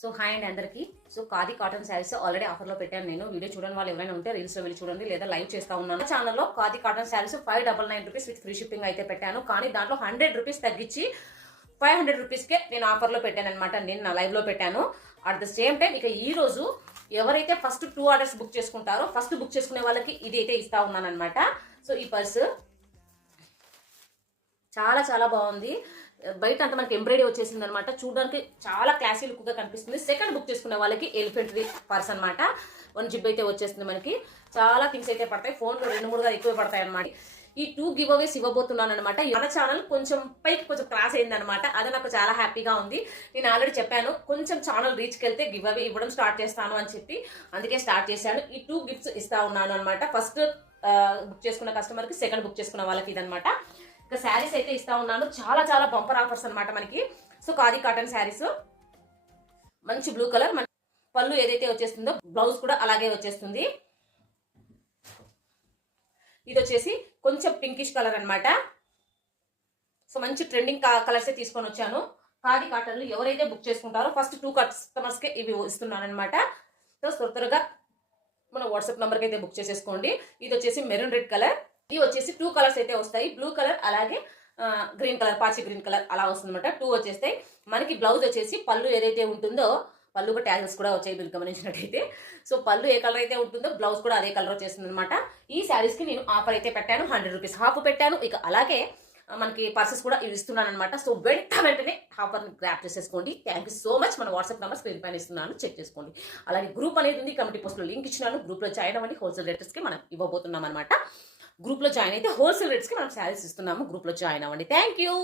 So hi అండి అందరికీ. So khadi cotton saris already ఆఫర్లో పెట్టాను. నేను వీడియో చూడని వాళ్ళు ఎవరైనా ఉంటే రీల్స్లో వెళ్ళి చూడండి, లేదా లైవ్ చేస్తా ఉన్నాను ఛానల్లో. Khadi cotton saris 599 rupees with free shipping అయితే పెట్టాను. కానీ దాంట్లో 100 రూపీస్ తగ్గించి 500 రూపీస్కే నేను ఆఫర్లో పెట్టాను అనమాట. నేను నా లైవ్లో పెట్టాను. అట్ ద సేమ్ టైం ఇక ఈ రోజు ఎవరైతే ఫస్ట్ 2 ఆర్డర్స్ బుక్ చేసుకుంటారో ఫస్ట్ బుక్ చేసుకునే వాళ్ళకి ఇది అయితే ఇస్తా ఉన్నాను అనమాట. సో ఈ పర్సు చాలా చాలా బాగుంది. బయట అంతా మనకి ఎంబ్రాయిడరీ వచ్చేసింది అనమాట. చూడడానికి చాలా క్లాసీ లుక్ గా కనిపిస్తుంది. సెకండ్ బుక్ చేసుకునే వాళ్ళకి ఎలిఫెంట్ పర్స్ అనమాట. 1 జిబ్ అయితే వచ్చేస్తుంది. మనకి చాలా థింగ్స్ అయితే పడతాయి. ఫోన్లో 2-3గా ఎక్కువ పడతాయి అనమాట. ఈ 2 గివ్ అవేస్ ఇవ్వబోతున్నాను అనమాట. మన ఛానల్ కొంచెం పైకి కొంచెం క్రాస్ అయింది అనమాట. అది నాకు చాలా హ్యాపీగా ఉంది. నేను ఆల్రెడీ చెప్పాను, కొంచెం ఛానల్ రీచ్కి వెళ్తే గివ్ అవే ఇవ్వడం స్టార్ట్ చేస్తాను అని చెప్పి, అందుకే స్టార్ట్ చేశాను. ఈ 2 గిఫ్ట్స్ ఇస్తా ఉన్నాను అనమాట. ఫస్ట్ బుక్ చేసుకున్న కస్టమర్కి, సెకండ్ బుక్ చేసుకున్న వాళ్ళకి ఇదనమాట. ఇక శారీస్ అయితే ఇస్తా ఉన్నాను. చాలా చాలా బంపర్ ఆఫర్స్ అనమాట మనకి. సో ఖాదీ కాటన్ శారీస్ మంచి బ్లూ కలర్. మన పళ్ళు ఏదైతే వచ్చేస్తుందో బ్లౌజ్ కూడా అలాగే వచ్చేస్తుంది. ఇది వచ్చేసి కొంచెం పింకిష్ కలర్ అనమాట. సో మంచి ట్రెండింగ్ కలర్సే తీసుకొని వచ్చాను. ఖాదీ కాటన్లు ఎవరైతే బుక్ చేసుకుంటారో ఫస్ట్ 2 కస్టమర్స్కే ఇవి ఇస్తున్నాను అనమాట. సో త్వరగా మన వాట్సాప్ నెంబర్కి అయితే బుక్ చేసేసుకోండి. ఇది వచ్చేసి మెరూన్ రెడ్ కలర్. ఇది వచ్చేసి 2 కలర్స్ అయితే వస్తాయి. బ్లూ కలర్ అలాగే గ్రీన్ కలర్, పాచి గ్రీన్ కలర్ అలా వస్తుంది అనమాట. 2 వచ్చేస్తాయి. మనకి బ్లౌజ్ వచ్చేసి పళ్ళు ఏదైతే ఉంటుందో, పళ్ళుగా ట్యాగల్స్ కూడా వచ్చాయి మీరు గమనించినట్టయితే. సో పళ్ళు ఏ కలర్ అయితే ఉంటుందో బ్లౌజ్ కూడా అదే కలర్ వచ్చేస్తుంది అనమాట. ఈ శారీస్కి నేను ఆఫర్ అయితే పెట్టాను. 100 రూపీస్ హాఫ్ పెట్టాను. ఇక అలాగే మనకి పర్సెస్ కూడా ఇవి ఇస్తున్నాను అనమాట. సో వెంటనే ఆఫర్ని గ్రాప్ చేసేసుకోండి. Thank you so much. మన వాట్సాప్ నెంబర్ స్క్రీన్ పైన ఇస్తున్నాను, చెక్ చేసుకోండి. అలాగే గ్రూప్ అనేది ఉంది, కమిటీ పోస్ట్లో లింక్ ఇచ్చినాను. గ్రూప్లో జాయిన్ అవ్వండి. హోల్సేల్ రేటర్స్కి మనం ఇవ్వబోతున్నాం అనమాట. గ్రూప్లో జాయిన్ అయితే హోల్సేల్ రేట్స్కి మనం శారీస్ ఇస్తున్నాము. గ్రూప్లో జాయిన్ అవ్వండి. Thank you.